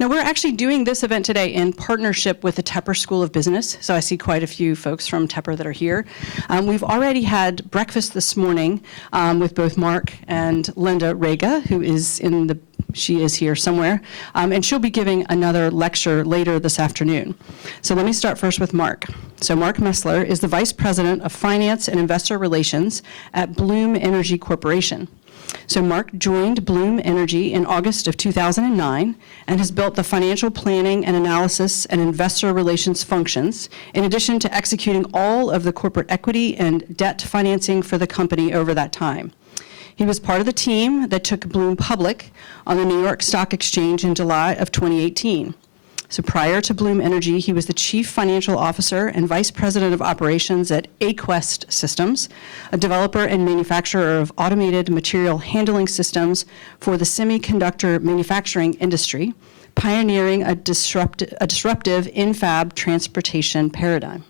Now, we're actually doing this event today in partnership with the Tepper School of Business. So I see quite a few folks from Tepper that are here. We've already had breakfast this morning with both Mark and Linda Rega, who is she is here somewhere, and she'll be giving another lecture later this afternoon. So let me start first with Mark. So Mark Mesler is the Vice President of Finance and Investor Relations at Bloom Energy Corporation. So Mark joined Bloom Energy in August of 2009 and has built the financial planning and analysis and investor relations functions, in addition to executing all of the corporate equity and debt financing for the company over that time. He was part of the team that took Bloom public on the New York Stock Exchange in July of 2018. So prior to Bloom Energy, he was the Chief Financial Officer and Vice President of Operations at Aquest Systems, a developer and manufacturer of automated material handling systems for the semiconductor manufacturing industry, pioneering a disruptive in-fab transportation paradigm.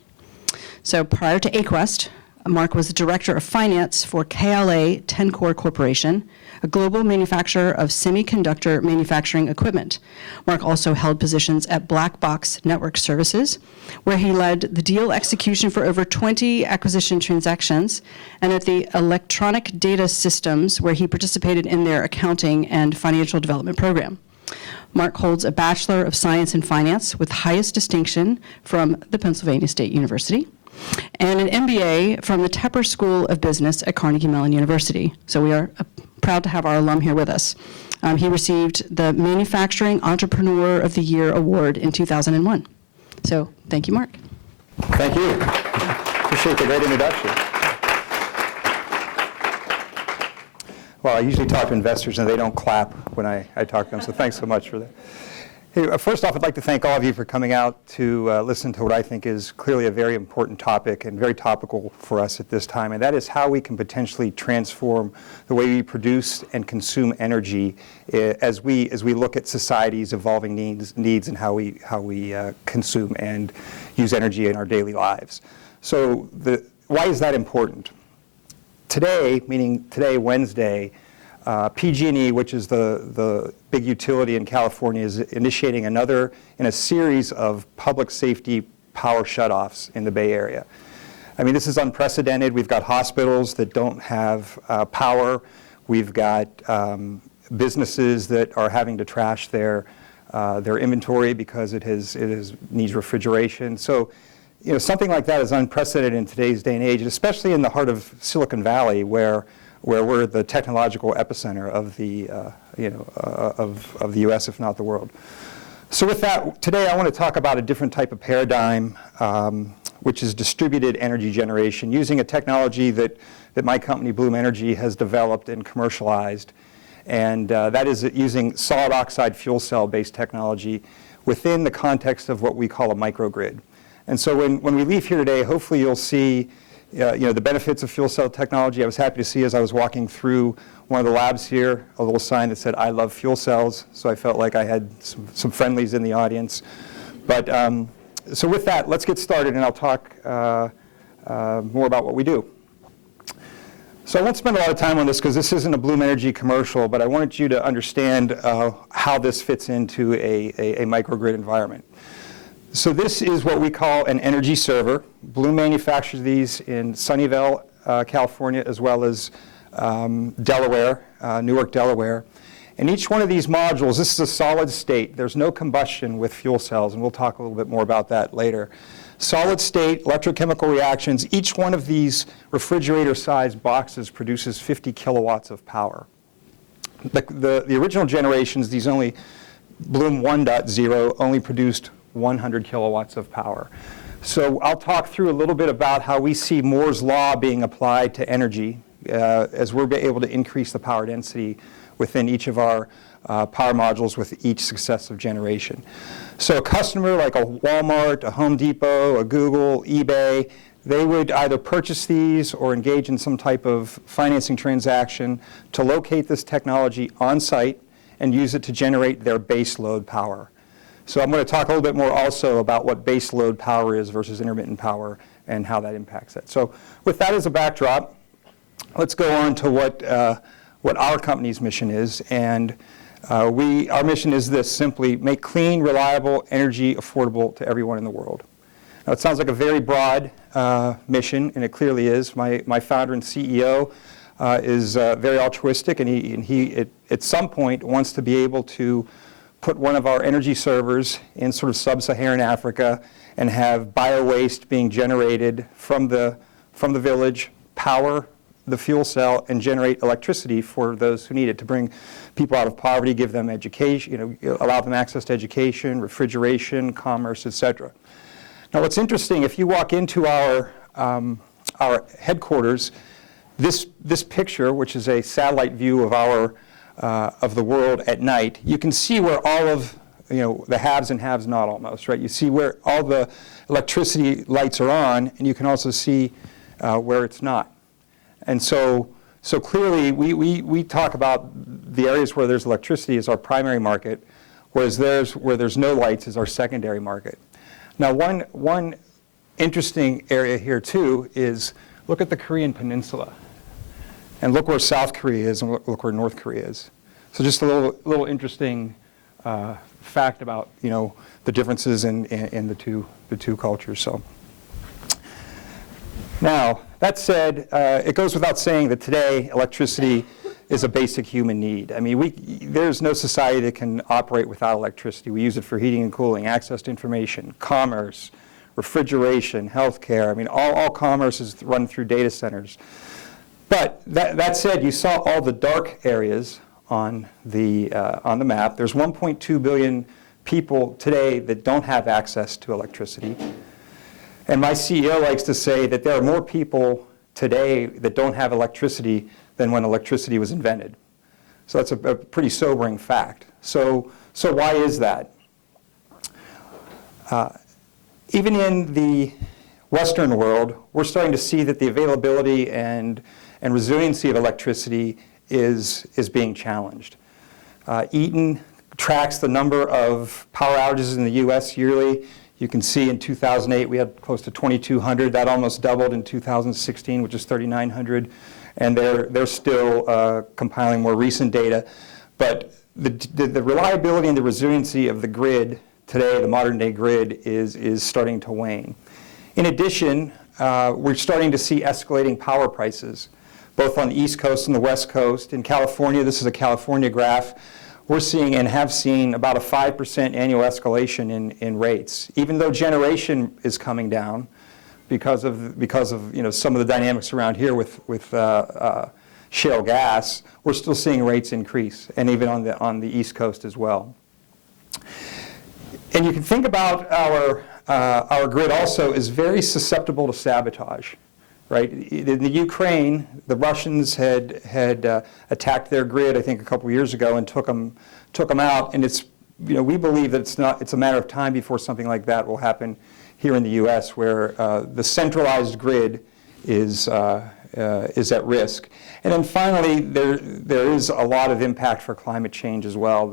So prior to Aquest, Mark was the Director of Finance for KLA Tencor Corporation, a global manufacturer of semiconductor manufacturing equipment. Mark also held positions at Black Box Network Services, where he led the deal execution for over 20 acquisition transactions, and at the Electronic Data Systems, where he participated in their accounting and financial development program. Mark holds a Bachelor of Science in Finance with highest distinction from the Pennsylvania State University, and an MBA from the Tepper School of Business at Carnegie Mellon University. So we are proud to have our alum here with us. He received the Manufacturing Entrepreneur of the Year Award in 2001. So thank you, Mark. Thank you. Appreciate the great introduction. Well, I usually talk to investors and they don't clap when I talk to them, so thanks so much for that. Hey, first off, I'd like to thank all of you for coming out to listen to what I think is clearly a very important topic and very topical for us at this time, and that is how we can potentially transform the way we produce and consume energy as we look at society's evolving needs and how we consume and use energy in our daily lives. So why is that important? Today, meaning today, Wednesday, PG&E, which is the big utility in California, is initiating another in a series of public safety power shutoffs in the Bay Area. I mean, this is unprecedented. We've got hospitals that don't have power. We've got businesses that are having to trash their inventory because it needs refrigeration. So, you know, something like that is unprecedented in today's day and age, especially in the heart of Silicon Valley, where we're the technological epicenter of the of the U.S., if not the world. So with that, today I want to talk about a different type of paradigm, which is distributed energy generation, using a technology that my company, Bloom Energy, has developed and commercialized, and that is using solid oxide fuel cell-based technology within the context of what we call a microgrid. And so when we leave here today, hopefully you'll see the benefits of fuel cell technology. I was happy to see as I was walking through one of the labs here, a little sign that said, "I love fuel cells," so I felt like I had some friendlies in the audience. But so with that, let's get started, and I'll talk more about what we do. So I won't spend a lot of time on this because this isn't a Bloom Energy commercial, but I wanted you to understand how this fits into a microgrid environment. So this is what we call an energy server. Bloom manufactures these in Sunnyvale, California, as well as Delaware, Newark, Delaware. And each one of these modules, this is a solid state. There's no combustion with fuel cells, and we'll talk a little bit more about that later. Solid state, electrochemical reactions. Each one of these refrigerator-sized boxes produces 50 kilowatts of power. The original generations, these only, Bloom 1.0, only produced 100 kilowatts of power. So I'll talk through a little bit about how we see Moore's law being applied to energy as we're able to increase the power density within each of our power modules with each successive generation. So a customer like a Walmart, a Home Depot, a Google, eBay, they would either purchase these or engage in some type of financing transaction to locate this technology on site and use it to generate their base load power. So I'm going to talk a little bit more also about what base load power is versus intermittent power and how that impacts it. So with that as a backdrop, let's go on to what our company's mission is. And Our mission is this, simply make clean, reliable energy affordable to everyone in the world. Now, it sounds like a very broad mission, and it clearly is. My founder and CEO is very altruistic, and he at some point wants to be able to put one of our energy servers in sort of sub-Saharan Africa and have bio-waste being generated from the village, power the fuel cell, and generate electricity for those who need it, to bring people out of poverty, give them education, allow them access to education, refrigeration, commerce, etc. Now, what's interesting, if you walk into our headquarters, this picture, which is a satellite view of the world at night, you can see where all of the haves and have not almost, right? You see where all the electricity lights are on, and you can also see where it's not. And so clearly, we talk about the areas where there's electricity as our primary market, whereas where there's no lights is our secondary market. Now, one interesting area here, too, is look at the Korean Peninsula. And look where South Korea is, and look where North Korea is. So just a little interesting fact about the differences in the two cultures. So now, that said, it goes without saying that today electricity is a basic human need. I mean, there's no society that can operate without electricity. We use it for heating and cooling, access to information, commerce, refrigeration, healthcare. I mean, all commerce is run through data centers. But that said, you saw all the dark areas on the map. There's 1.2 billion people today that don't have access to electricity. And my CEO likes to say that there are more people today that don't have electricity than when electricity was invented. So that's a pretty sobering fact. So why is that? Even in the Western world, we're starting to see that the availability and resiliency of electricity is being challenged. Eaton tracks the number of power outages in the US yearly. You can see in 2008 we had close to 2,200. That almost doubled in 2016, which is 3,900. And they're still compiling more recent data. But the reliability and the resiliency of the grid today, the modern day grid, is starting to wane. In addition, we're starting to see escalating power prices, both on the East Coast and the West Coast. In California, this is a California graph, we're seeing and have seen about a 5% annual escalation in rates. Even though generation is coming down because of some of the dynamics around here with shale gas, we're still seeing rates increase, and even on the East Coast as well. And you can think about our grid also is very susceptible to sabotage. Right? In the Ukraine, the Russians had attacked their grid, I think, a couple years ago and took them out. And we believe that it's a matter of time before something like that will happen here in the U.S., where the centralized grid is at risk. And then finally, there is a lot of impact for climate change as well.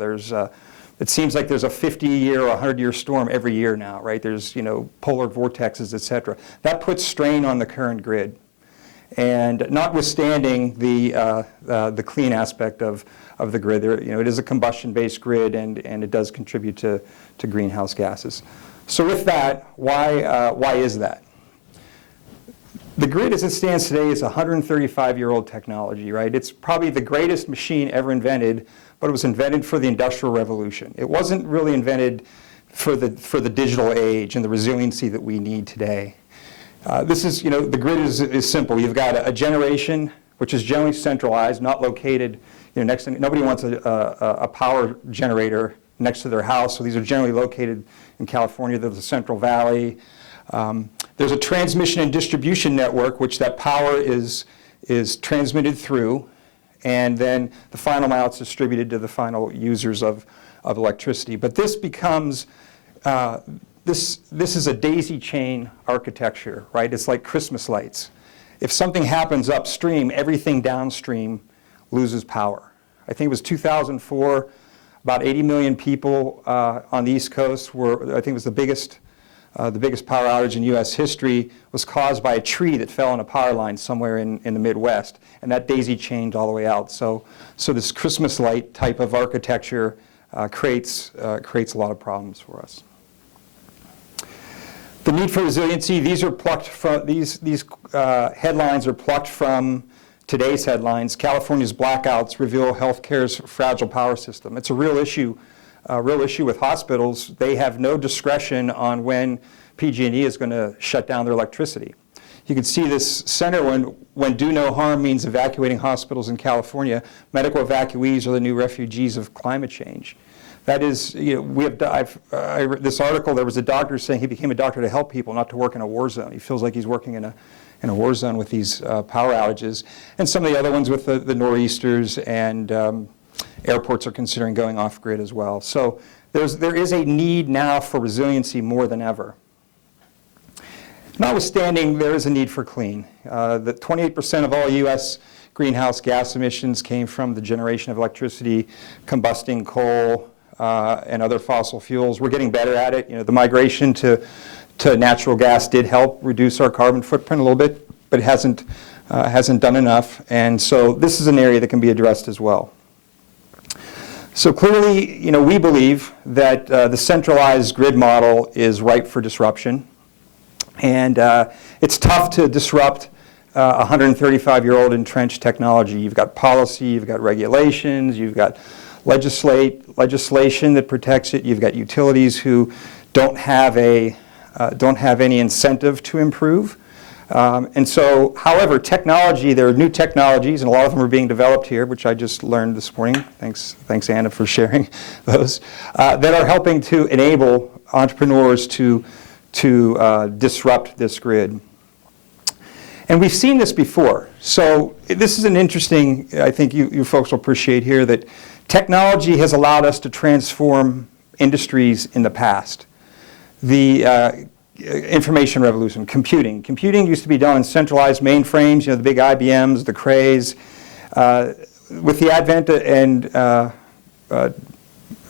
It seems like there's a 50-year or 100-year storm every year now, right? There's, polar vortexes, et cetera. That puts strain on the current grid. And notwithstanding the clean aspect of the grid, it is a combustion-based grid, and it does contribute to greenhouse gases. So with that, why is that? The grid as it stands today is a 135-year-old technology, right? It's probably the greatest machine ever invented, but it was invented for the Industrial Revolution. It wasn't really invented for the digital age and the resiliency that we need today. The grid is simple. You've got a generation, which is generally centralized, not located, next to, nobody wants a power generator next to their house, so these are generally located in California. There's the Central Valley. There's a transmission and distribution network, which that power is transmitted through, and then the final mile is distributed to the final users of electricity. But this becomes, this is a daisy chain architecture, right? It's like Christmas lights. If something happens upstream, everything downstream loses power. I think it was 2004, about 80 million people on the East Coast I think it was the biggest the biggest power outage in U.S. history was caused by a tree that fell on a power line somewhere in the Midwest, and that daisy chained all the way out. So this Christmas light type of architecture creates a lot of problems for us. The need for resiliency, these are plucked from, these headlines are plucked from today's headlines. California's blackouts reveal healthcare's fragile power system. It's a real issue with hospitals. They have no discretion on when PG&E is going to shut down their electricity. You can see this center when do no harm means evacuating hospitals in California. Medical evacuees are the new refugees of climate change. That is, I read this article, there was a doctor saying he became a doctor to help people, not to work in a war zone. He feels like he's working in a war zone with these power outages. And some of the other ones with the nor'easters and airports are considering going off-grid as well. So there is a need now for resiliency more than ever. Notwithstanding, there is a need for clean. The 28% of all U.S. greenhouse gas emissions came from the generation of electricity, combusting coal, and other fossil fuels. We're getting better at it. The migration to natural gas did help reduce our carbon footprint a little bit, but it hasn't done enough. And so this is an area that can be addressed as well. So clearly, we believe that the centralized grid model is ripe for disruption. And it's tough to disrupt 135-year-old entrenched technology. You've got policy, you've got regulations, you've got legislation that protects it. You've got utilities who don't have any incentive to improve. And so, however, there are new technologies, and a lot of them are being developed here, which I just learned this morning. Thanks, Anna, for sharing those, that are helping to enable entrepreneurs to disrupt this grid. And we've seen this before. So this is an interesting, I think you folks will appreciate here, that technology has allowed us to transform industries in the past. The information revolution, computing. Computing used to be done in centralized mainframes, the big IBMs, the Crays. With the advent and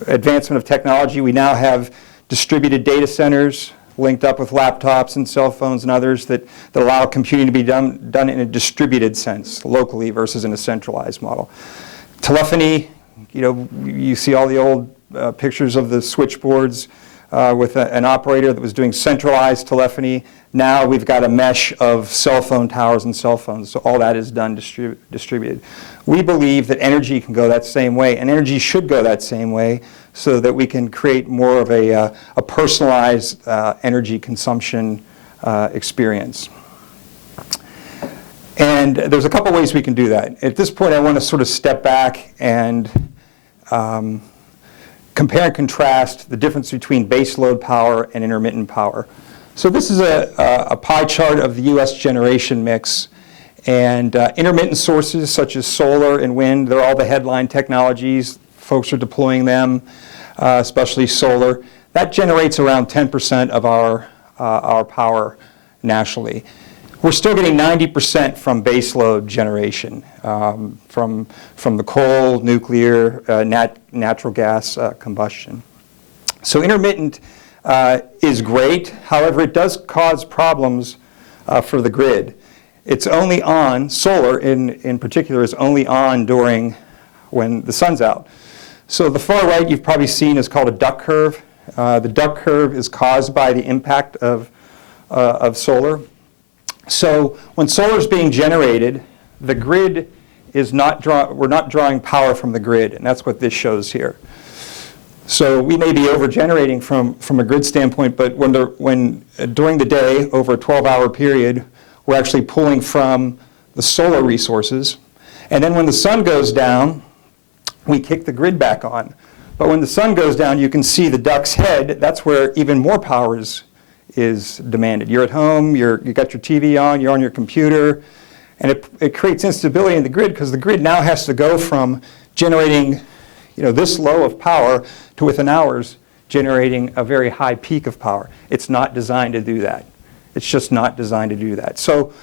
advancement of technology, we now have distributed data centers linked up with laptops and cell phones and others that allow computing to be done in a distributed sense, locally versus in a centralized model. Telephony, you see all the old pictures of the switchboards with an operator that was doing centralized telephony. Now we've got a mesh of cell phone towers and cell phones, so all that is done distributed. We believe that energy can go that same way, and energy should go that same way, so that we can create more of a personalized energy consumption experience. And there's a couple ways we can do that. At this point, I want to sort of step back and compare and contrast the difference between baseload power and intermittent power. So this is a pie chart of the U.S. generation mix. And intermittent sources such as solar and wind, they're all the headline technologies. Folks are deploying them, especially solar. That generates around 10% of our power nationally. We're still getting 90% from baseload generation, from the coal, nuclear, natural gas combustion. So intermittent is great. However, it does cause problems for the grid. It's only on, solar in particular is only on during when the sun's out. So the far right you've probably seen is called a duck curve. The duck curve is caused by the impact of solar. So when solar is being generated, the grid is we're not drawing power from the grid, and that's what this shows here. So we may be over-generating from a grid standpoint, but when during the day, over a 12-hour period, we're actually pulling from the solar resources. And then when the sun goes down, we kick the grid back on. But when the sun goes down, you can see the duck's head. That's where even more power is demanded. You're at home, you got your TV on, you're on your computer, and it creates instability in the grid because the grid now has to go from generating this low of power to within hours generating a very high peak of power. It's not designed to do that. It's just not designed to do that. So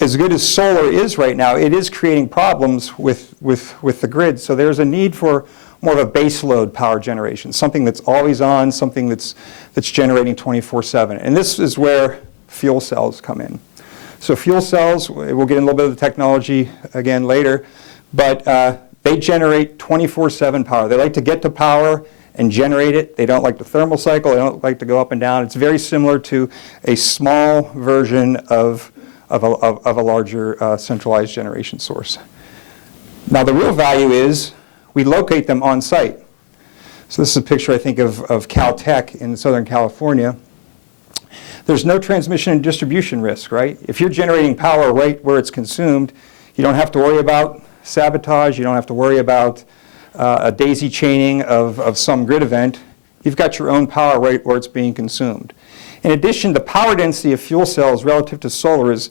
as good as solar is right now, it is creating problems with the grid. So there's a need for more of a base load power generation, something that's always on, something that's generating 24/7. And this is where fuel cells come in. So fuel cells, we'll get in a little bit of the technology again later, but they generate 24/7 power. They like to get to power and generate it. They don't like the thermal cycle. They don't like to go up and down. It's very similar to a small version of a larger centralized generation source. Now the real value is we locate them on site. So this is a picture, I think, of Caltech in Southern California. There's no transmission and distribution risk, right? If you're generating power right where it's consumed, you don't have to worry about sabotage. You don't have to worry about a daisy chaining of some grid event. You've got your own power right where it's being consumed. In addition, the power density of fuel cells relative to solar is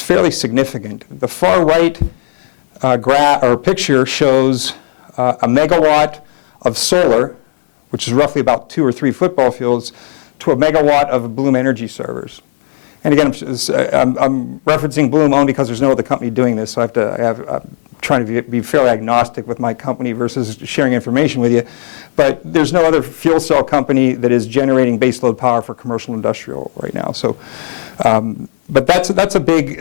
fairly significant. The far right picture shows a megawatt of solar, which is roughly about 2 or 3 football fields, to a megawatt of Bloom Energy servers. And again, I'm referencing Bloom only because there's no other company doing this, so I'm trying to be fairly agnostic with my company versus sharing information with you. But there's no other fuel cell company that is generating baseload power for commercial industrial right now. So, but that's a big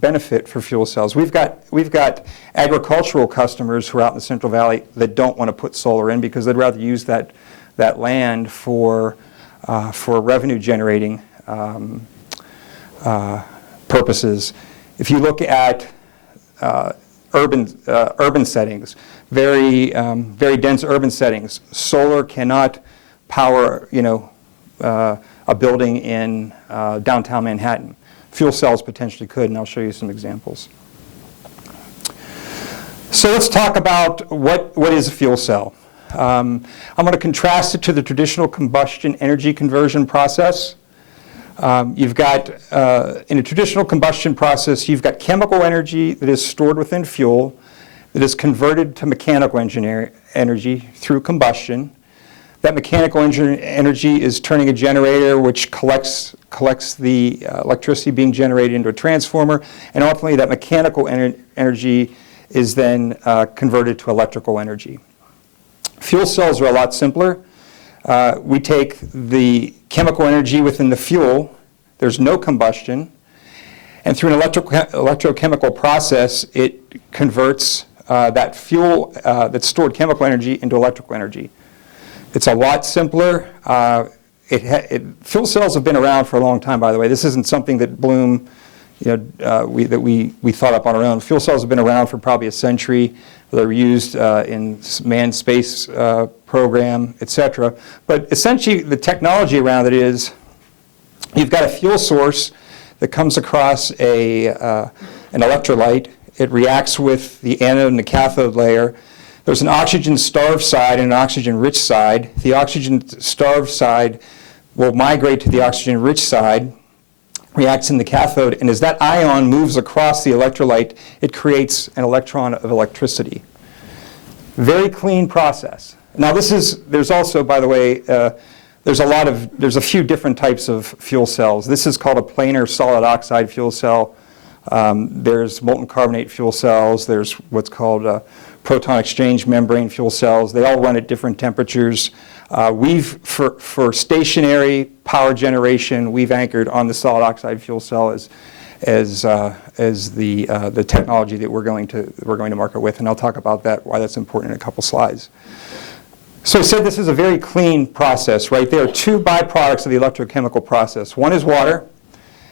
benefit for fuel cells. We've got agricultural customers who are out in the Central Valley that don't want to put solar in because they'd rather use that land for revenue generating purposes. If you look at urban settings, very dense urban settings, solar cannot power a building in downtown Manhattan. Fuel cells potentially could, and I'll show you some examples. So let's talk about what is a fuel cell. I'm going to contrast it to the traditional combustion energy conversion process. You've got, in a traditional combustion process, you've got chemical energy that is stored within fuel that is converted to mechanical energy through combustion. That mechanical energy is turning a generator which collects the electricity being generated into a transformer, and ultimately that mechanical energy is then converted to electrical energy. Fuel cells are a lot simpler. We take the chemical energy within the fuel, there's no combustion, and through an electrochemical process, it converts that fuel, that stored chemical energy into electrical energy. It's a lot simpler. Fuel cells have been around for a long time, by the way. This isn't something that Bloom, we thought up on our own. Fuel cells have been around for probably a century. They're used in manned space program, et cetera. But essentially, the technology around it is you've got a fuel source that comes across an electrolyte. It reacts with the anode and the cathode layer. There's an oxygen-starved side and an oxygen-rich side. The oxygen-starved side will migrate to the oxygen-rich side, reacts in the cathode, and as that ion moves across the electrolyte, it creates an electron of electricity. Very clean process. Now there's also, by the way, there's a few different types of fuel cells. This is called a planar solid oxide fuel cell. There's molten carbonate fuel cells. There's what's called proton exchange membrane fuel cells. They all run at different temperatures. For stationary power generation, we've anchored on the solid oxide fuel cell as the technology that we're going to market with, and I'll talk about that, why that's important in a couple slides. So I said this is a very clean process, right? There are 2 byproducts of the electrochemical process. One is water,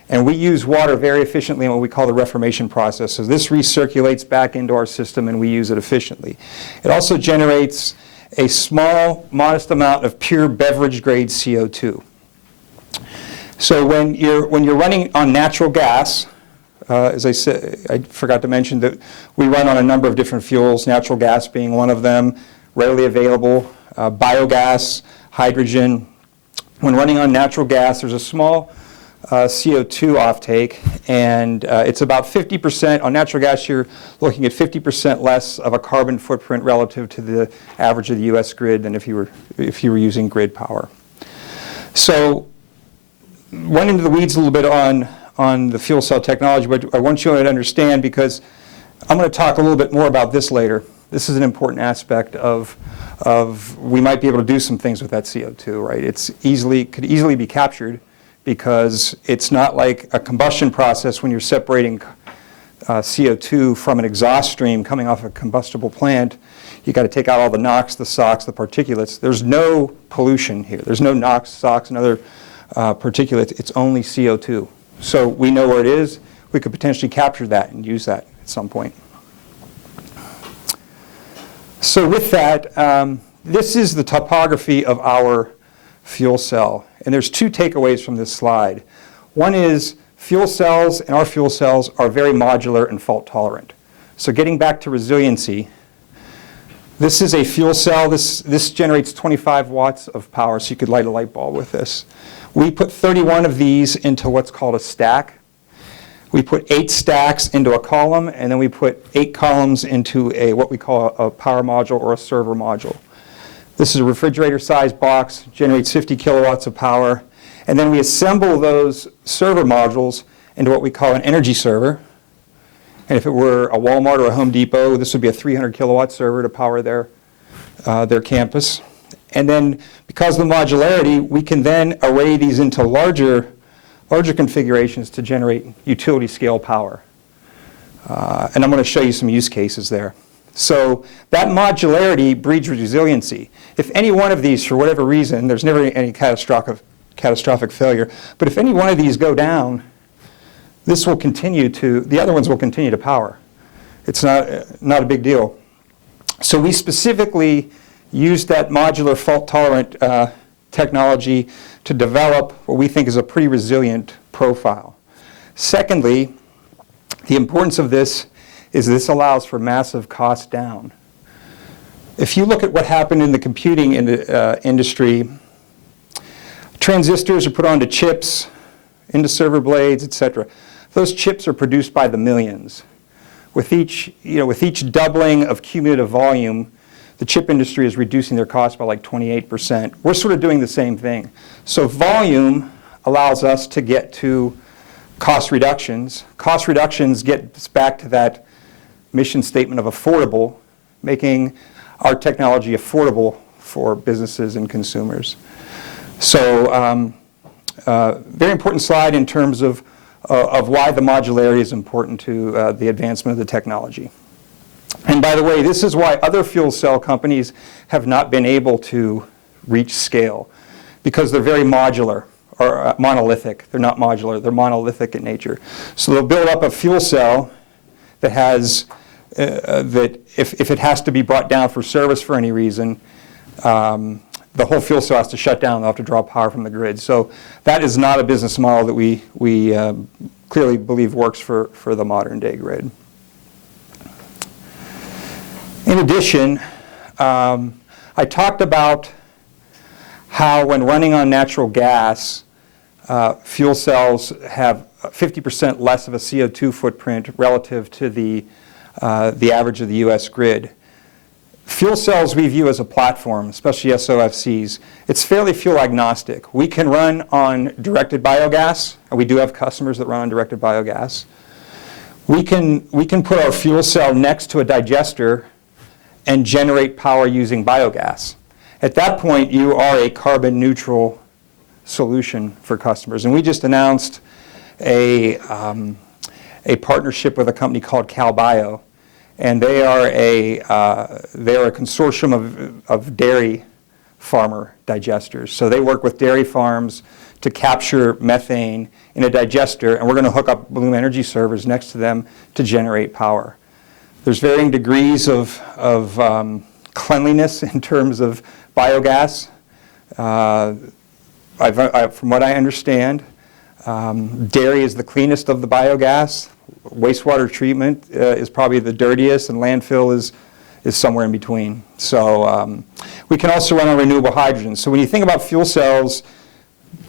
and we use water very efficiently in what we call the reformation process. So this recirculates back into our system, and we use it efficiently. It also generates a small, modest amount of pure beverage-grade CO2. So when you're running on natural gas, as I said, I forgot to mention that we run on a number of different fuels, natural gas being one of them, readily available, biogas, hydrogen. When running on natural gas, there's a small CO2 offtake, and it's about 50%. On natural gas, you're looking at 50% less of a carbon footprint relative to the average of the U.S. grid than if you were using grid power. So, went into the weeds a little bit on the fuel cell technology, but I want you to understand, because I'm going to talk a little bit more about this later. This is an important aspect of we might be able to do some things with that CO2, right? Could easily be captured because it's not like a combustion process when you're separating CO2 from an exhaust stream coming off a combustible plant. You got to take out all the NOx, the SOx, the particulates. There's no pollution here. There's no NOx, SOx, and other particulates. It's only CO2. So we know where it is. We could potentially capture that and use that at some point. So with that, this is the topography of our fuel cell. And there's two takeaways from this slide. One is fuel cells and our fuel cells are very modular and fault tolerant. So getting back to resiliency, this is a fuel cell. This generates 25 watts of power, so you could light a light bulb with this. We put 31 of these into what's called a stack. We put 8 stacks into a column, and then we put 8 columns into what we call a power module or a server module. This is a refrigerator-sized box, generates 50 kilowatts of power, and then we assemble those server modules into what we call an energy server. And if it were a Walmart or a Home Depot, this would be a 300 kilowatt server to power their campus. And then because of the modularity, we can then array these into larger configurations to generate utility scale power. And I'm going to show you some use cases there. So that modularity breeds resiliency. If any one of these, for whatever reason, there's never any catastrophic failure, but if any one of these go down, the other ones will continue to power. It's not a big deal. So we specifically used that modular fault-tolerant technology to develop what we think is a pretty resilient profile. Secondly, the importance of this is this allows for massive cost down. If you look at what happened in the computing industry, transistors are put onto chips, into server blades, etc. Those chips are produced by the millions. With each doubling of cumulative volume, the chip industry is reducing their cost by like 28%. We're sort of doing the same thing. So volume allows us to get to cost reductions. Cost reductions get us back to that mission statement of affordable, making our technology affordable for businesses and consumers. So very important slide in terms of why the modularity is important to the advancement of the technology. And by the way, this is why other fuel cell companies have not been able to reach scale, because they're very modular or monolithic. They're not modular, they're monolithic in nature. So they'll build up a fuel cell that has, that if it has to be brought down for service for any reason, the whole fuel cell has to shut down. They'll have to draw power from the grid. So that is not a business model that we clearly believe works for the modern day grid. In addition, I talked about how when running on natural gas, fuel cells have 50% less of a CO2 footprint relative to the average of the US grid. Fuel cells we view as a platform, especially SOFCs. It's fairly fuel agnostic. We can run on directed biogas, and we do have customers that run on directed biogas. We can put our fuel cell next to a digester and generate power using biogas. At that point, you are a carbon neutral solution for customers. And we just announced a partnership with a company called CalBio. And they are a consortium of dairy farmer digesters. So they work with dairy farms to capture methane in a digester, and we're going to hook up Bloom Energy servers next to them to generate power. There's varying degrees of cleanliness in terms of biogas. From what I understand, dairy is the cleanest of the biogas. Wastewater treatment is probably the dirtiest, and landfill is somewhere in between. So we can also run on renewable hydrogen. So when you think about fuel cells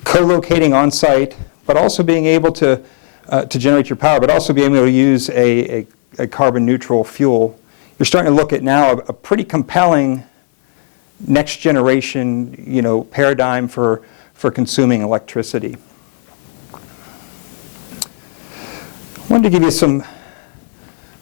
co-locating on site, but also being able to generate your power, but also being able to use a carbon neutral fuel, you're starting to look at now a pretty compelling next generation paradigm for consuming electricity. I wanted to give you some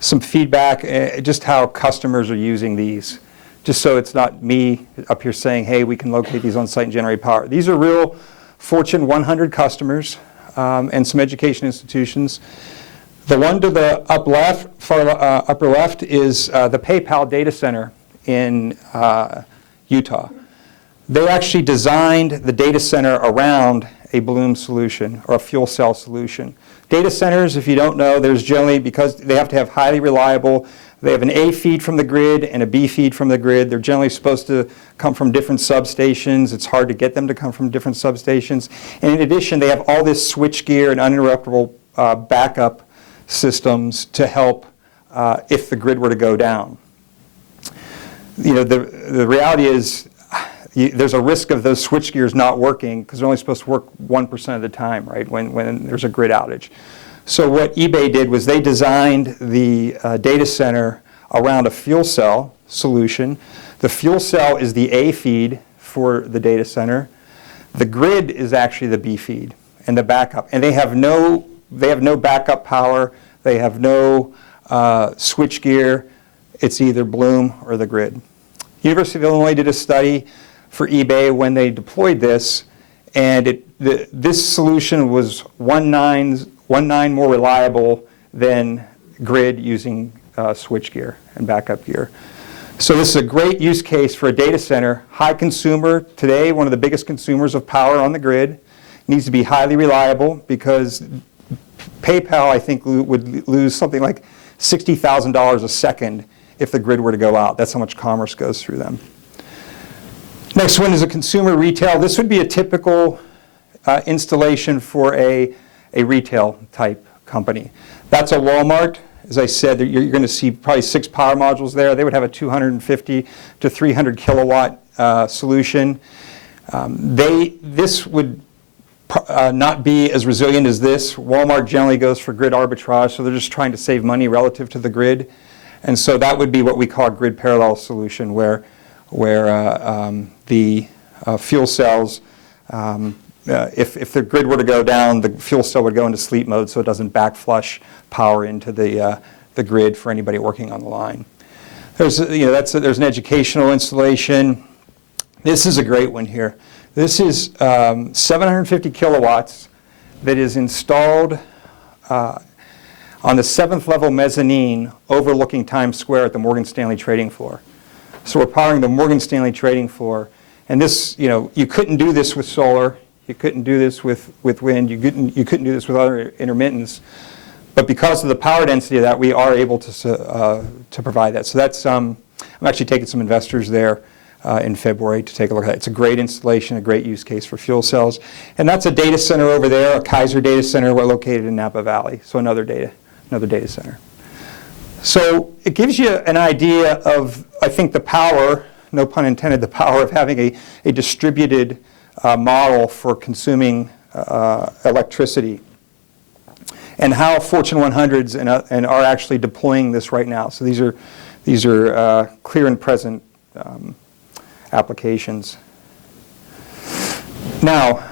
some feedback, just how customers are using these, just so it's not me up here saying, hey, we can locate these on site and generate power. These are real Fortune 100 customers and some education institutions. The one to the upper left is the PayPal data center in Utah. They actually designed the data center around a Bloom solution or a fuel cell solution. Data centers, if you don't know, there's generally, because they have to have highly reliable, they have an A feed from the grid and a B feed from the grid. They're generally supposed to come from different substations. It's hard to get them to come from different substations. And in addition, they have all this switchgear and uninterruptible backup systems to help if the grid were to go down. You know, the reality is there's a risk of those switchgears not working because they're only supposed to work 1% of the time, right, when there's a grid outage. So what eBay did was they designed the data center around a fuel cell solution. The fuel cell is the A feed for the data center. The grid is actually the B feed and the backup. And they have no backup power. They have no switchgear. It's either Bloom or the grid. University of Illinois did a study for eBay when they deployed this, and this solution was 1.9 more reliable than grid using switchgear and backup gear. So this is a great use case for a data center. High consumer today, one of the biggest consumers of power on the grid. Needs to be highly reliable because PayPal, I think, would lose something like $60,000 a second if the grid were to go out. That's how much commerce goes through them. Next one is a consumer retail. This would be a typical installation for a retail type company. That's a Walmart. As I said, you're going to see probably 6 power modules there. They would have a 250 to 300 kilowatt solution. This would not be as resilient as this. Walmart generally goes for grid arbitrage, so they're just trying to save money relative to the grid. And so that would be what we call a grid parallel solution, where the fuel cells, if the grid were to go down, the fuel cell would go into sleep mode so it doesn't backflush power into the grid for anybody working on the line. There's an educational installation. This is a great one here. This is 750 kilowatts that is installed on the 7th level mezzanine overlooking Times Square at the Morgan Stanley trading floor. So we're powering the Morgan Stanley trading floor. And this, you couldn't do this with solar. You couldn't do this with wind. You couldn't do this with other intermittents. But because of the power density of that, we are able to provide that. So that's, I'm actually taking some investors there in February to take a look at it. It's a great installation, a great use case for fuel cells. And that's a data center over there, a Kaiser data center. We're located in Napa Valley, so another data center. So it gives you an idea of, I think, the power, no pun intended, the power of having a distributed model for consuming electricity, and how Fortune 100s and are actually deploying this right now. So these are clear and present applications. Now,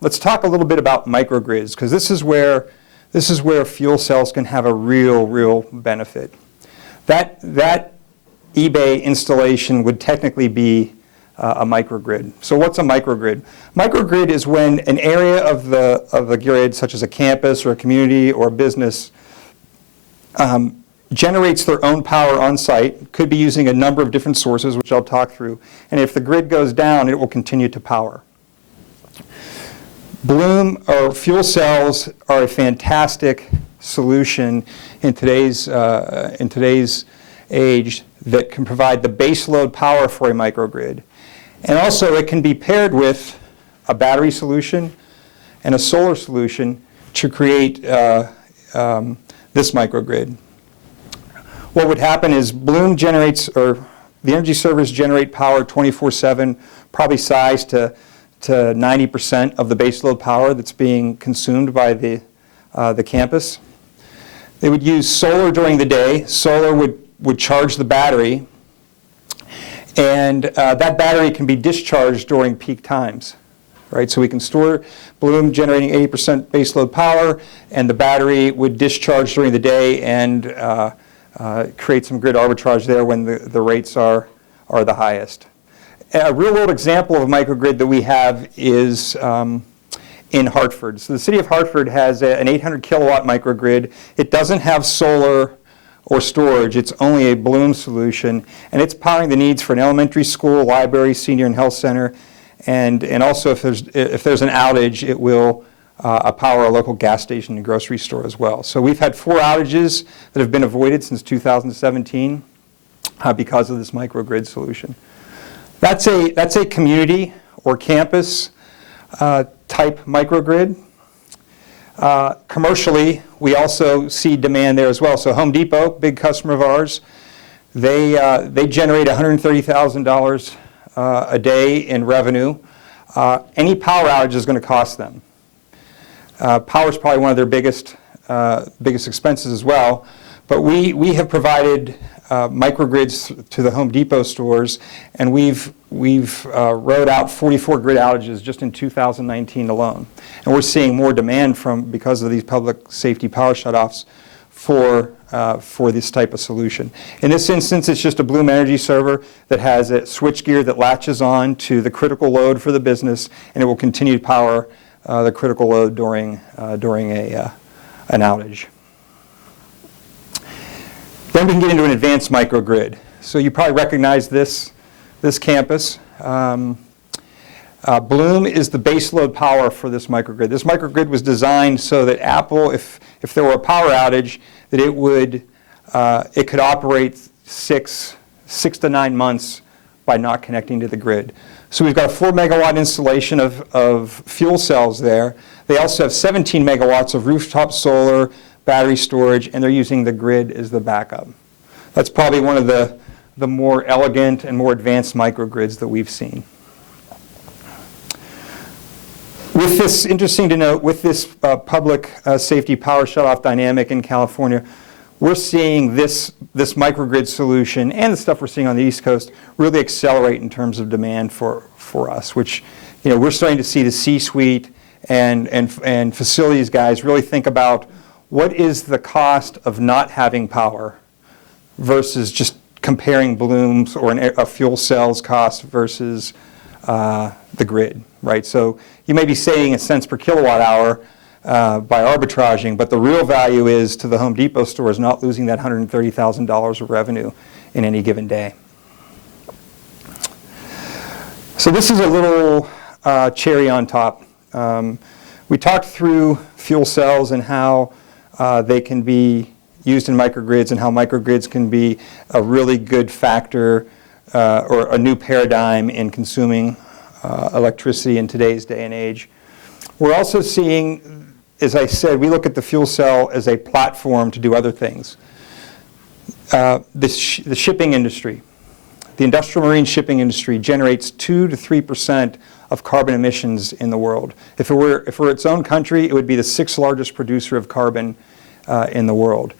let's talk a little bit about microgrids, because this is where fuel cells can have a real benefit. That eBay installation would technically be a microgrid. So what's a microgrid? Microgrid is when an area of the grid, such as a campus or a community or a business, generates their own power on site, could be using a number of different sources, which I'll talk through. And if the grid goes down, it will continue to power. Bloom or fuel cells are a fantastic solution in today's age that can provide the base load power for a microgrid. And also it can be paired with a battery solution and a solar solution to create this microgrid. What would happen is Bloom generates, or the energy servers generate power 24/7, probably sized to 90% of the baseload power that's being consumed by the campus. They would use solar during the day. Solar would charge the battery, and that battery can be discharged during peak times. right? So we can store Bloom generating 80% baseload power, and the battery would discharge during the day and create some grid arbitrage there when the rates are the highest. A real-world example of a microgrid that we have is in Hartford. So the city of Hartford has an 800 kilowatt microgrid. It doesn't have solar or storage. It's only a Bloom solution, and it's powering the needs for an elementary school, library, senior and health center, and also if there's an outage, it will power a local gas station and grocery store as well. So we've had 4 outages that have been avoided since 2017 because of this microgrid solution. That's a community or campus type microgrid. Commercially, we also see demand there as well. So Home Depot, big customer of ours, they generate $130,000 a day in revenue. Any power outage is going to cost them. Power is probably one of their biggest expenses as well. But we have provided microgrids to the Home Depot stores, and we've rode out 44 grid outages just in 2019 alone. And we're seeing more demand because of these public safety power shutoffs for this type of solution. In this instance, it's just a Bloom Energy server that has a switchgear that latches on to the critical load for the business, and it will continue to power the critical load during an outage. Then we can get into an advanced microgrid. So you probably recognize this campus. Bloom is the baseload power for this microgrid. This microgrid was designed so that Apple, if there were a power outage, that it could operate 6 to 9 months by not connecting to the grid. So we've got a 4 megawatt installation of fuel cells there. They also have 17 megawatts of rooftop solar, battery storage, and they're using the grid as the backup. That's probably one of the more elegant and more advanced microgrids that we've seen. With this, interesting to note, with this public safety power shutoff dynamic in California, we're seeing this microgrid solution and the stuff we're seeing on the East Coast really accelerate in terms of demand for us, which, we're starting to see the C-suite and facilities guys really think about what is the cost of not having power versus just comparing Bloom's or a fuel cell's cost versus the grid, right? So you may be saving a cents per kilowatt hour by arbitraging, but the real value is to the Home Depot stores not losing that $130,000 of revenue in any given day. So this is a little cherry on top. We talked through fuel cells and how they can be used in microgrids and how microgrids can be a really good factor or a new paradigm in consuming electricity in today's day and age. We're also seeing, as I said, we look at the fuel cell as a platform to do other things. The shipping industry, the industrial marine shipping industry generates 2 to 3% of carbon emissions in the world. If it were its own country, it would be the 6th largest producer of carbon in the world.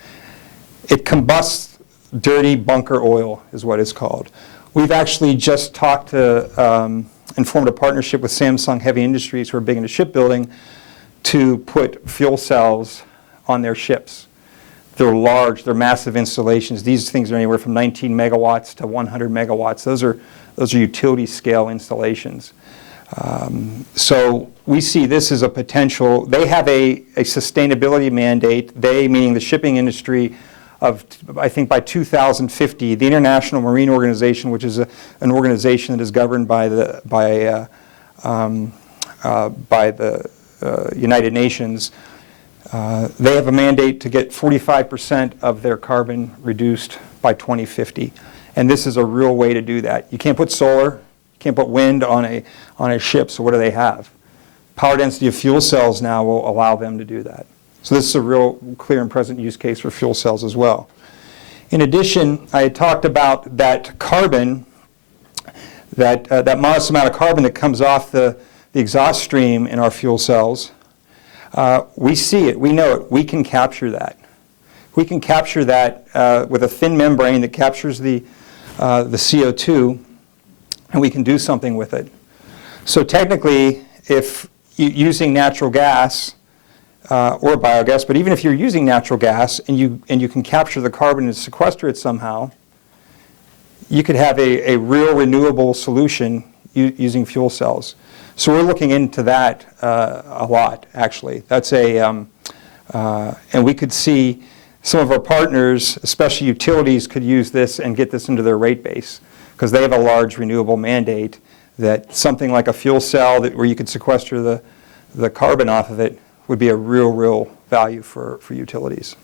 It combusts dirty bunker oil, is what it's called. We've actually just talked to and formed a partnership with Samsung Heavy Industries, who are big into shipbuilding, to put fuel cells on their ships. They're large, they're massive installations. These things are anywhere from 19 megawatts to 100 megawatts. Those are utility scale installations. So we see this as a potential. They have a sustainability mandate, they meaning the shipping industry, of, I think by 2050, the International Marine Organization, which is an organization that is governed by the United Nations, they have a mandate to get 45% of their carbon reduced by 2050. And this is a real way to do that. You can't put solar, you can't put wind on a ship, so what do they have? Power density of fuel cells now will allow them to do that. So this is a real clear and present use case for fuel cells as well. In addition, I had talked about that carbon, that modest amount of carbon that comes off the exhaust stream in our fuel cells. We see it, we know it, we can capture that. We can capture that with a thin membrane that captures the CO2, and we can do something with it. So technically, if using natural gas or biogas, but even if you're using natural gas and you can capture the carbon and sequester it somehow, you could have a real renewable solution using fuel cells. So we're looking into that a lot, actually. That's and we could see some of our partners, especially utilities, could use this and get this into their rate base, because they have a large renewable mandate that something like a fuel cell where you could sequester the carbon off of it would be a real value for utilities.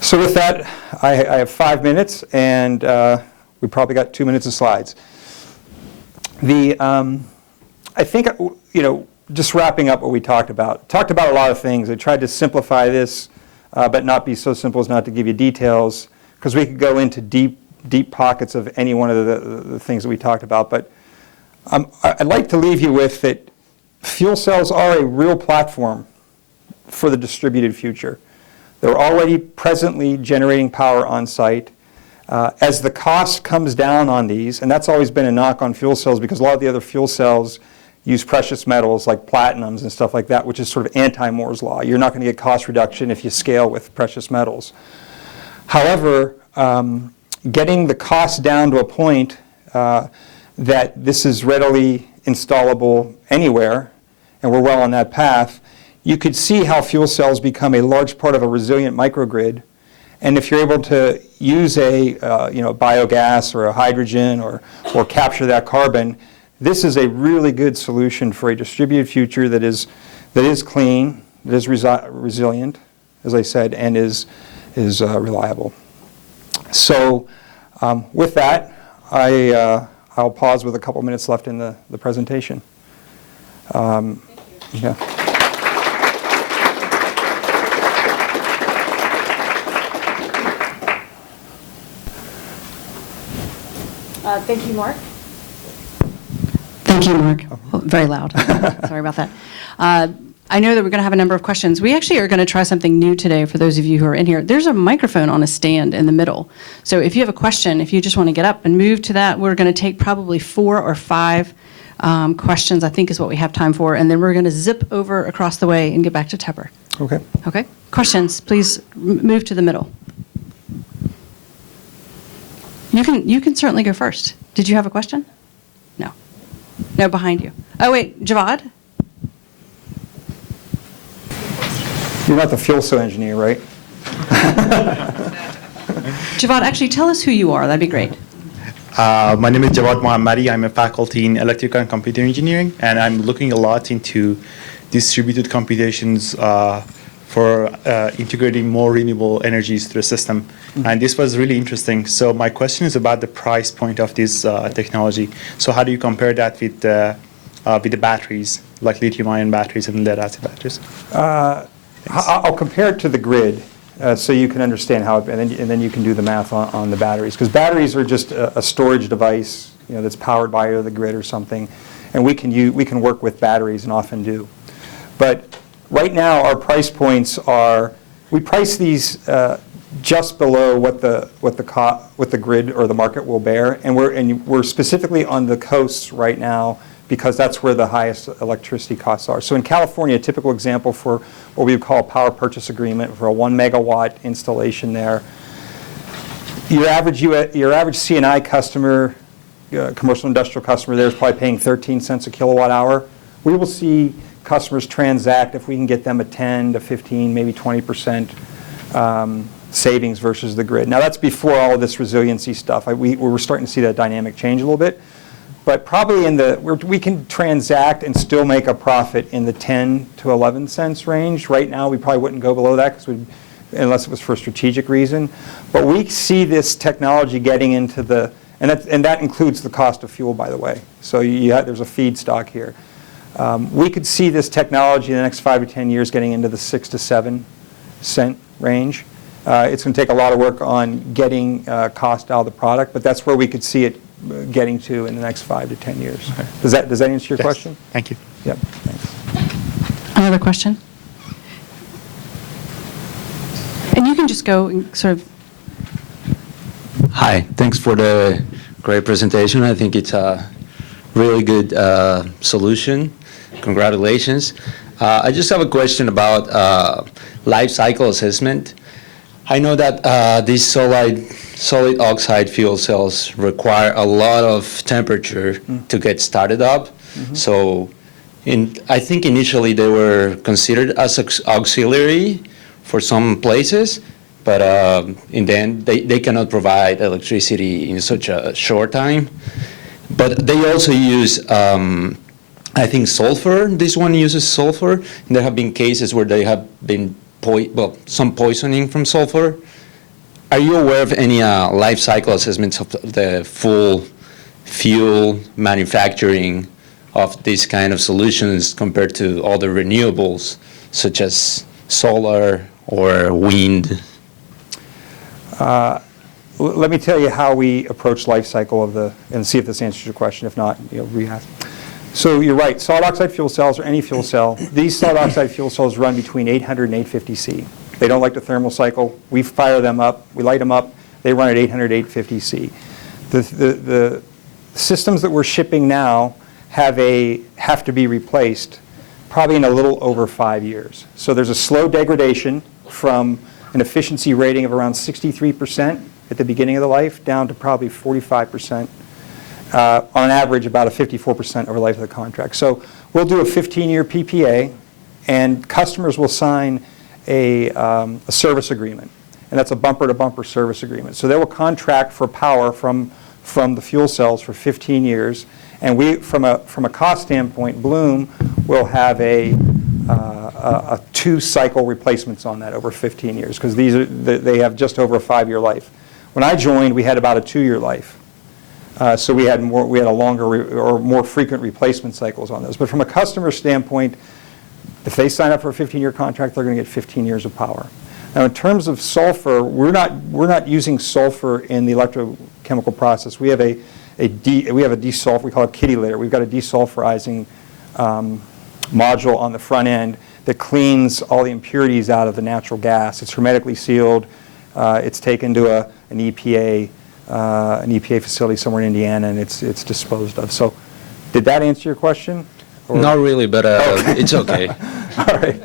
So with that, I have 5 minutes, and we probably got 2 minutes of slides. I think, just wrapping up what we talked about a lot of things. I tried to simplify this, but not be so simple as not to give you details, because we could go into deep pockets of any one of the things that we talked about. But I'd like to leave you with that fuel cells are a real platform for the distributed future. They're already presently generating power on site. As the cost comes down on these, and that's always been a knock on fuel cells, because a lot of the other fuel cells use precious metals like platinums and stuff like that, which is sort of anti-Moore's law. You're not going to get cost reduction if you scale with precious metals. However, getting the cost down to a point that this is readily installable anywhere, and we're well on that path, you could see how fuel cells become a large part of a resilient microgrid. And if you're able to use a biogas or a hydrogen or capture that carbon, this is a really good solution for a distributed future that is clean, that is resilient, as I said, and is reliable. So with that, I'll pause with a couple minutes left in the presentation. Yeah. Thank you, Mark. Thank you, Mark. Oh, very loud. Sorry about that. I know that we're going to have a number of questions. We actually are going to try something new today for those of you who are in here. There's a microphone on a stand in the middle. So if you have a question, if you just want to get up and move to that, we're going to take probably 4 or 5 questions, I think is what we have time for. And then we're going to zip over across the way and get back to Tepper. Okay. Okay? Questions, please move to the middle. You can certainly go first. Did you have a question? No. No, behind you. Oh, wait, Javad? You're not the fuel cell engineer, right? Javad, actually, tell us who you are. That'd be great. My name is Javad Mohammadi. I'm a faculty in electrical and computer engineering, and I'm looking a lot into distributed computations for integrating more renewable energies through the system. Mm-hmm. And this was really interesting. So my question is about the price point of this technology. So how do you compare that with the batteries, like lithium-ion batteries and lead-acid batteries? I'll compare it to the grid so you can understand how it, and then you can do the math on the batteries. Because batteries are just a storage device, that's powered by either the grid or something. And we can work with batteries and often do. But right now, our price points are, we price these just below what the grid or the market will bear, and we're specifically on the coasts right now because that's where the highest electricity costs are. So in California, a typical example for what we would call a power purchase agreement for a 1 megawatt installation there, your average C&I customer, commercial industrial customer there is probably paying 13 cents a kilowatt hour. We will see customers transact if we can get them a 10 to 15, maybe 20% savings versus the grid. Now that's before all of this resiliency stuff. We're starting to see that dynamic change a little bit. But probably we can transact and still make a profit in the 10 to 11 cents range. Right now we probably wouldn't go below that unless it was for a strategic reason. But we see this technology getting into and that includes the cost of fuel, by the way. So there's a feedstock here. We could see this technology in the next 5 to 10 years getting into the 6 to 7 cent range. It's going to take a lot of work on getting cost out of the product, but that's where we could see it getting to in the next 5 to 10 years. Okay. Does that answer your question? Thank you. Yep. Thanks. Another question? And you can just go and sort of. Hi. Thanks for the great presentation. I think it's really good solution. Congratulations. I just have a question about life cycle assessment. I know that these solid oxide fuel cells require a lot of temperature to get started up. So I think initially they were considered as auxiliary for some places, but in the end they cannot provide electricity in such a short time. But they also use, I think, sulfur. This one uses sulfur, and there have been cases where they have been some poisoning from sulfur. Are you aware of any life cycle assessments of the full fuel manufacturing of these kind of solutions compared to other renewables, such as solar or wind? Let me tell you how we approach life cycle and see if this answers your question. If not, re-ask. So you're right, solid oxide fuel cells or any fuel cell, these solid oxide fuel cells run between 800 and 850 C. They don't like the thermal cycle. We fire them up, we light them up, they run at 800, 850 C. The systems that we're shipping now have to be replaced probably in a little over 5 years. So there's a slow degradation from an efficiency rating of around 63% at the beginning of the life down to probably 45%. On average, about a 54% over the life of the contract. So we'll do a 15-year PPA, and customers will sign a service agreement, and that's a bumper-to-bumper service agreement. So they will contract for power from the fuel cells for 15 years, and we, from a cost standpoint, Bloom will have a 2-cycle replacements on that over 15 years, because they have just over a 5-year life. When I joined, we had about a 2-year life. So we had a longer or more frequent replacement cycles on those. But from a customer standpoint, if they sign up for a 15-year contract, they're going to get 15 years of power. Now, in terms of sulfur, we're not using sulfur in the electrochemical process. We have a desulfur. We call it kitty litter. We've got a desulfurizing module on the front end that cleans all the impurities out of the natural gas. It's hermetically sealed. It's taken to an EPA facility somewhere in Indiana, and it's disposed of. So, did that answer your question? Or? Not really, but okay. It's okay. All right.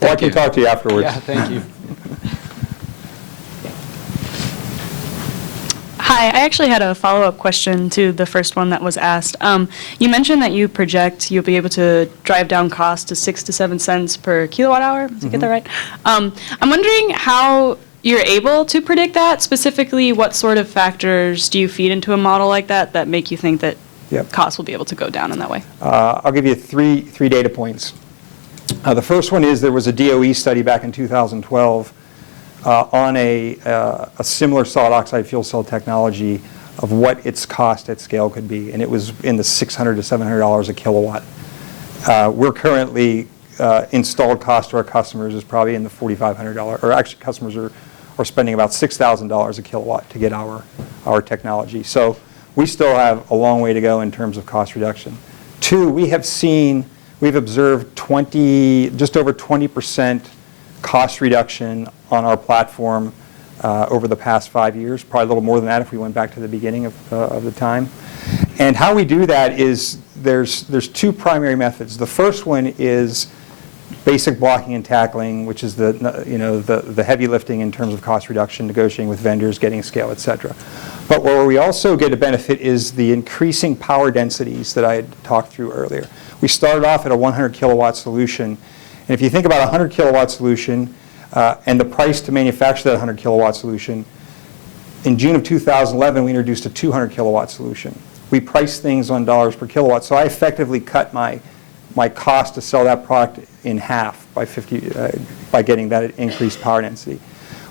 Well, I can talk to you afterwards. Yeah, thank you. Hi, I actually had a follow-up question to the first one that was asked. You mentioned that you project you'll be able to drive down cost to 6 to 7 cents per kilowatt hour. Did I get that right? I'm wondering how you're able to predict that. Specifically, what sort of factors do you feed into a model like that that make you think that costs will be able to go down in that way? I'll give you three data points. The first one is there was a DOE study back in 2012 on a similar solid oxide fuel cell technology of what its cost at scale could be, and it was in the $600 to $700 a kilowatt. We're currently installed cost to our customers is probably in the $4,500, or actually customers are spending about $6,000 a kilowatt to get our technology. So we still have a long way to go in terms of cost reduction. Two, we've observed just over 20% cost reduction on our platform over the past 5 years, probably a little more than that if we went back to the beginning of the time. And how we do that is there's 2 primary methods. The first one is basic blocking and tackling, which is the heavy lifting in terms of cost reduction, negotiating with vendors, getting scale, et cetera. But where we also get a benefit is the increasing power densities that I had talked through earlier. We started off at a 100 kilowatt solution, and if you think about a 100 kilowatt solution and the price to manufacture that 100 kilowatt solution, in June of 2011 we introduced a 200 kilowatt solution. We priced things on dollars per kilowatt, so I effectively cut my cost to sell that product in half by getting that increased power density.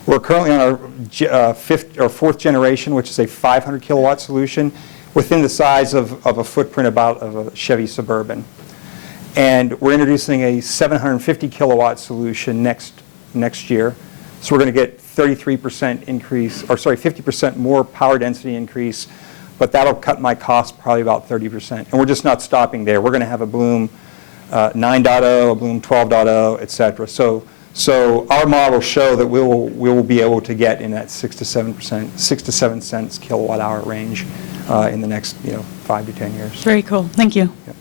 We're currently on our 5th or 4th generation, which is a 500 kilowatt solution within the size of a footprint of a Chevy Suburban. And we're introducing a 750 kilowatt solution next year. So we're going to get 33% increase, or sorry, 50% more power density increase, but that'll cut my cost probably about 30%. And we're just not stopping there. We're going to have a Bloom 9.0, a Bloom 12.0, et cetera. So our models show that we will be able to get in that 6 to 7 cents kilowatt hour range in the next 5 to 10 years. Very cool. Thank you. Yep.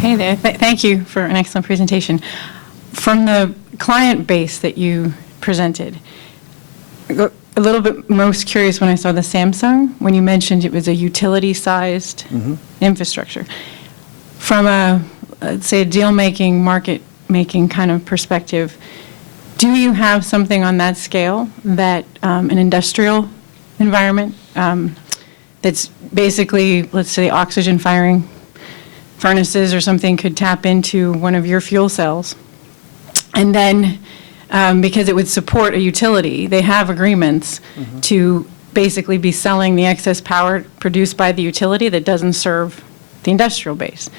Hey there. Thank you for an excellent presentation. From the client base that you presented, I got a little bit most curious when I saw the Samsung, when you mentioned it was a utility-sized infrastructure. From a, let's say, a deal-making, market-making kind of perspective, do you have something on that scale that an industrial environment that's basically, let's say, oxygen firing furnaces or something could tap into one of your fuel cells? And then, because it would support a utility, they have agreements to basically be selling the excess power produced by the utility that doesn't serve the industrial base.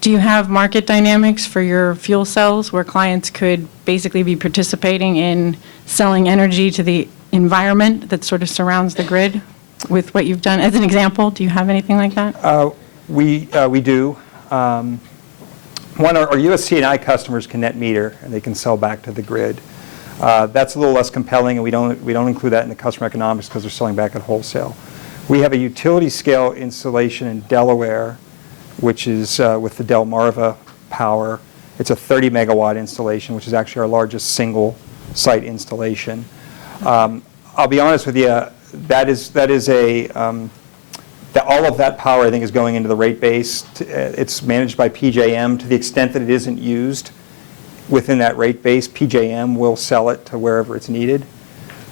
Do you have market dynamics for your fuel cells where clients could basically be participating in selling energy to the environment that sort of surrounds the grid with what you've done? As an example, do you have anything like that? We do. One, our US C&I customers can net meter, and they can sell back to the grid. That's a little less compelling, and we don't include that in the customer economics because they're selling back at wholesale. We have a utility scale installation in Delaware, which is with the Delmarva Power. It's a 30 megawatt installation, which is actually our largest single site installation. I'll be honest with you, all of that power, I think, is going into the rate base. It's managed by PJM. To the extent that it isn't used within that rate base, PJM will sell it to wherever it's needed.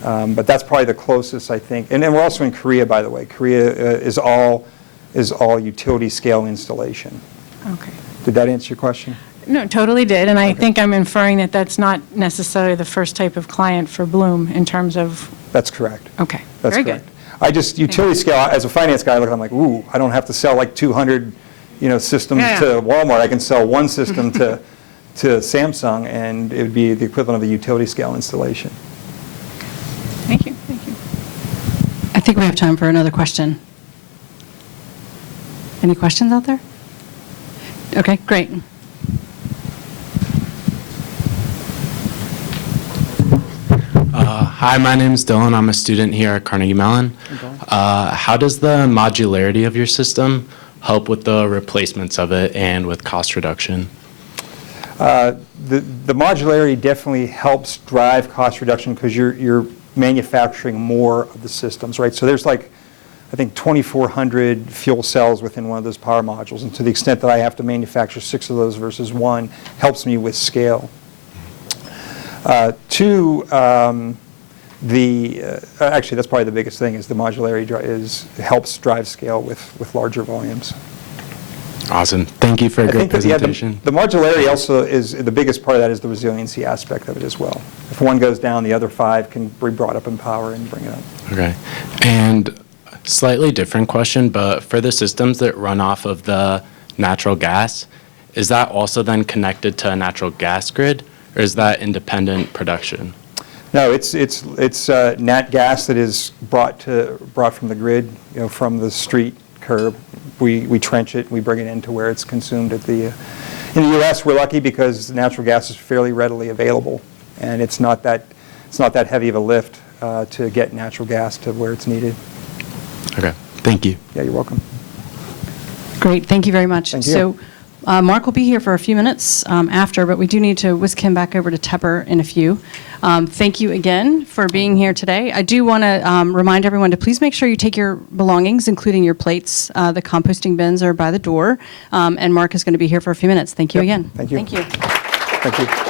But that's probably the closest, I think. And then we're also in Korea, by the way. Korea is all utility scale installation. Okay. Did that answer your question? No, it totally did, and I think I'm inferring that that's not necessarily the first type of client for Bloom in terms of... That's correct. Okay, That's very correct. good. Utility scale, as a finance guy, I look, I'm like, ooh, I don't have to sell like 200, systems Yeah. to Walmart. I can sell one system to Samsung, and it would be the equivalent of a utility scale installation. Thank you, thank you. I think we have time for another question. Any questions out there? Okay, great. Hi, my name is Dylan. I'm a student here at Carnegie Mellon. How does the modularity of your system help with the replacements of it and with cost reduction? The modularity definitely helps drive cost reduction because you're manufacturing more of the systems, right? So there's like, I think, 2,400 fuel cells within one of those power modules. And to the extent that I have to manufacture 6 of those versus 1 helps me with scale. Two, actually, that's probably the biggest thing, is the modularity helps drive scale with larger volumes. Awesome. Thank you for a great presentation. The modularity also is, the biggest part of that is the resiliency aspect of it as well. If one goes down, the other 5 can be brought up in power and bring it up. Okay. And slightly different question, but for the systems that run off of the natural gas, is that also then connected to a natural gas grid, or is that independent production? No, it's nat gas that is brought from the grid, from the street curb. We trench it, we bring it into where it's consumed at the. In the U.S., we're lucky because natural gas is fairly readily available, and it's not that heavy of a lift to get natural gas to where it's needed. Okay. Thank you. Yeah, you're welcome. Great, thank you very much. Thank you. So Mark will be here for a few minutes after, but we do need to whisk him back over to Tepper in a few. Thank you again for being here today. I do want to remind everyone to please make sure you take your belongings, including your plates. The composting bins are by the door, and Mark is going to be here for a few minutes. Thank you again. Thank you. Thank you. Thank you.